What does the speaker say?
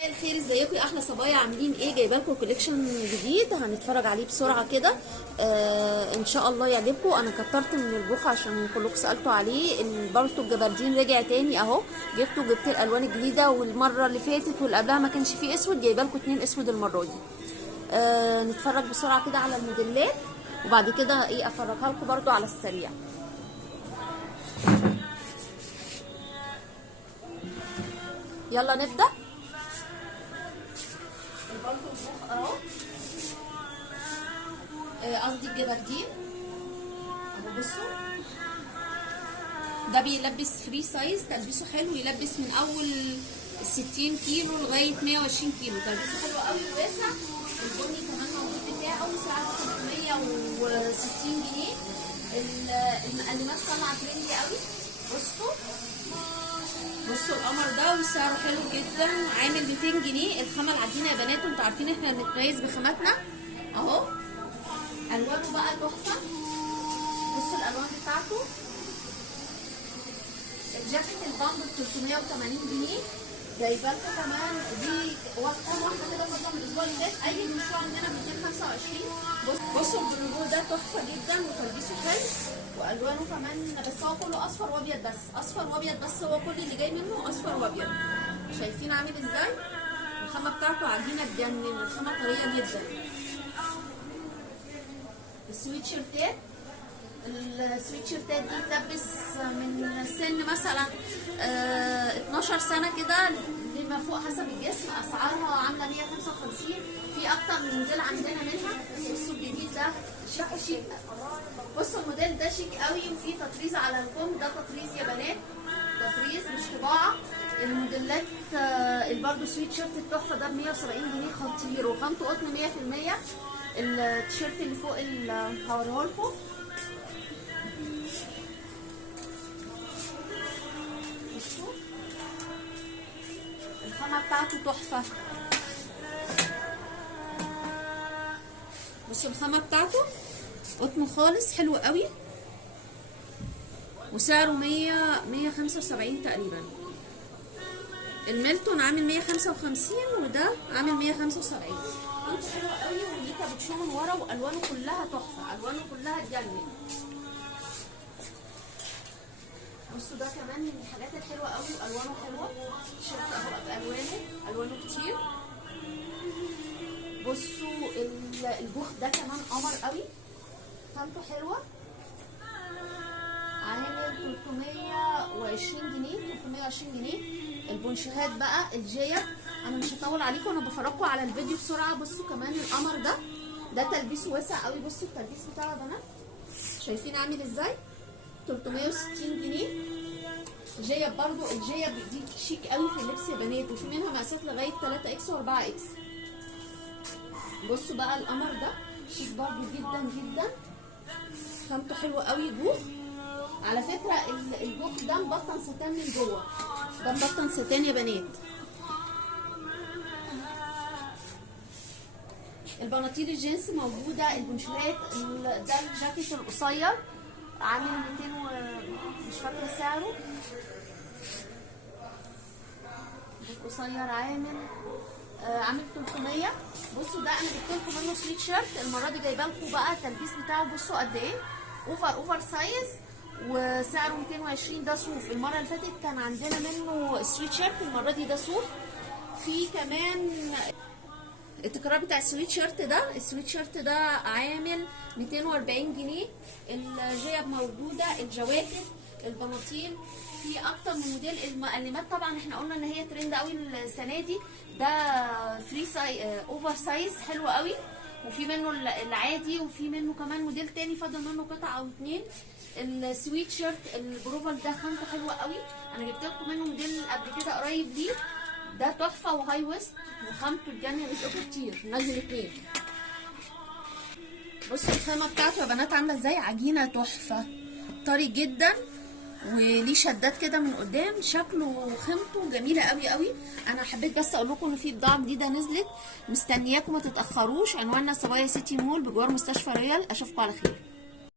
مساء الخير، ازيكم يا احلى صبايا؟ عاملين ايه؟ جايبه لكم كوليكشن جديد هنتفرج عليه بسرعه كده. ان شاء الله يعجبكم. انا كترت من البوخ عشان كلكم سالتوا عليه. البارتو الجبردين رجع تاني اهو، جبت الالوان الجديده، والمره اللي فاتت واللي قبلها ما كانش فيه اسود، جايبه لكم 2 اسود المره دي. نتفرج بسرعه كده على الموديلات، وبعد كده ايه افرجها لكم برده على السريع. يلا نبدا. البارتو البوخ اهو، قصدي الجبردين اهو. بصوا، ده بيلبس فري سايز، تلبسه حلو، يلبس من اول 60 كيلو لغايه 120 كيلو، تلبسه حلو قوي وواسع. البني كمان موجود بتاعه، سعره 360 جنيه. المقلمات طالعه ترندي قوي. بصوا القمر ده وسعره حلو جدا، عامل 200 جنيه. الخامه العجينه يا بنات، وانتوا عارفين احنا بنتميز بخاماتنا اهو. الوانه بقى تحفه. بصوا الالوان بتاعته. الجاكيت البامب ب 380 جنيه. جايبه لكم كمان دي كام واحده كده فاضله من الاسبوع اللي فات، اي مشروع عندنا ب 225. بصوا البلوجو ده تحفه جدا وتلبيسه حلو، والوانه كمان، بس هو كله اصفر وابيض بس، اصفر وابيض بس، هو كل اللي جاي منه اصفر وابيض. شايفين عامل ازاي؟ الخامه بتاعته عجينه تجنن، الخامه طريه جدا. السويت شيرتات، السويت شيرتات دي تلبس من سن مثلا 12 سنه كده لما فوق حسب الجسم. اسعارها عامله 155. في اكتر من موديل عندنا منها. بصوا الجديد ده شيك. بصوا الموديل ده شيك قوي، وفيه تطريز على الكم. ده تطريز يا بنات، تطريز مش طباعه. الموديلات برضه سويت شيرت التحفه ده ب 170 جنيه، خطير وخامته قطن 100%. التيشيرت اللي فوق هوريه لكم. بصوا الخامه بتاعته تحفه. بصوا الخامه بتاعته قطن خالص، حلو قوي، وسعره 175 تقريبا. الميلتون عامل 155، وده عامل 175. حلو قوي، وليه كابوتشو من ورا، والوانه كلها تحفه، الوانه كلها تجنن. بصوا ده كمان من الحاجات الحلوه قوي، والوانه حلوه. الشيرت اهو الوانه كتير. بصوا البوخ ده كمان قمر قوي، خامته حلوه، عامل 320 جنيه. البونشوهات بقى الجيب، انا مش هطول عليكم، انا بفرجكم على الفيديو بسرعه. بصوا كمان القمر ده تلبيسه واسع قوي. بصوا التلبيس بتاعه يا بنات، شايفين عامل ازاي؟ 360 جنيه. الجيب برضو، الجيب دي شيك قوي في اللبس يا بنات، وفي منها مقاسات لغايه 3 اكس و4 اكس. بصوا بقى القمر ده شيك برضو جدا جدا، خامته حلوه قوي. بوخ على فكره، البوخ ده مبطن ستان من جوه، ده مبطن ستان يا بنات. البناطيل الجينز موجوده. البنشوات ده الجاكيت القصير عامل 200 مش فاكره سعره. القصير عامل 300. بصوا ده انا جبت لكم منه سويت شيرت، المره دي جايبه لكم بقى التلبيس بتاعه. بصوا قد ايه، اوفر سايز، وسعره 220. ده صوف، المره اللي فاتت كان عندنا منه سويت شيرت، المره دي ده صوف. في كمان التكرار بتاع السويت شيرت ده عامل 240 جنيه. الجيب موجوده، الجواكت، البناطيل، في اكتر من موديل. المقلمات طبعا احنا قلنا ان هي ترند قوي السنه دي. ده فري اوفر سايز حلو قوي، وفي منه العادي، وفي منه كمان موديل تاني فاضل منه قطعه او 2. السويت شيرت البروفال ده خامته حلوه قوي، انا جبت لكم منه موديل قبل كده قريب ليه، ده تحفه وهاي ويست، وخامته تجنن. بتقول كتير، نزل 2. بصوا الخامه بتاعته يا بنات عامله ازاي، عجينه تحفه، طري جدا، وليه شدات كده من قدام، شكله وخامته جميله قوي قوي. انا حبيت بس اقول لكم ان في بضاعه جديده نزلت، مستنياكم ما تتاخروش. عنواننا صبايا سيتي مول بجوار مستشفى ريال. اشوفكم على خير.